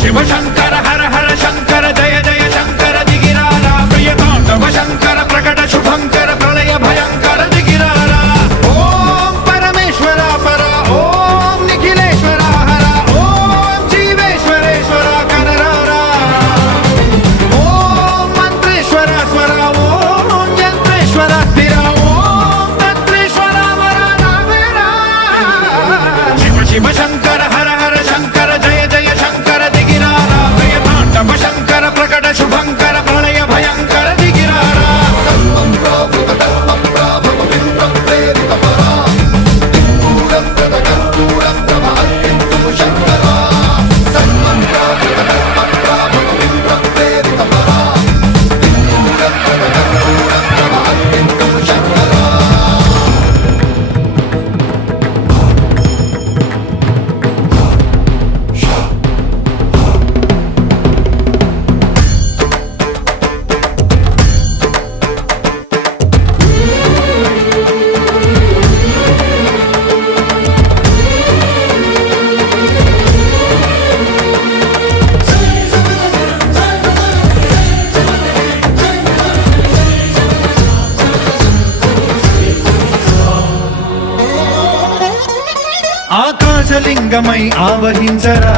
శివశంకర హర హర శంకర జయ జయ శంకర దిగిరారా ప్రియతాండవ శంకర ప్రకట శుభంకర ప్రళయ భయంకర దిగిరారా ఓం పరమేశ్వర పర ఓం నిఖిలేశ్వర హర ఓం జీవేశ్వరేశ్వర కనరారా ఓం మంత్రేశ్వర స్వర ఓం యంత్రేశ్వర స్థిర ఓం తంత్రేశ్వర వర నావేరా శివ శివ శంకర హర హర శంకర జయ జయ శంకర దిగిరారా ప్రియతాండవ శంకర ప్రకట శుభంకర ప్రళయ భయంకర దిగిరారా ఆకాశలింగమై ఆవహించరా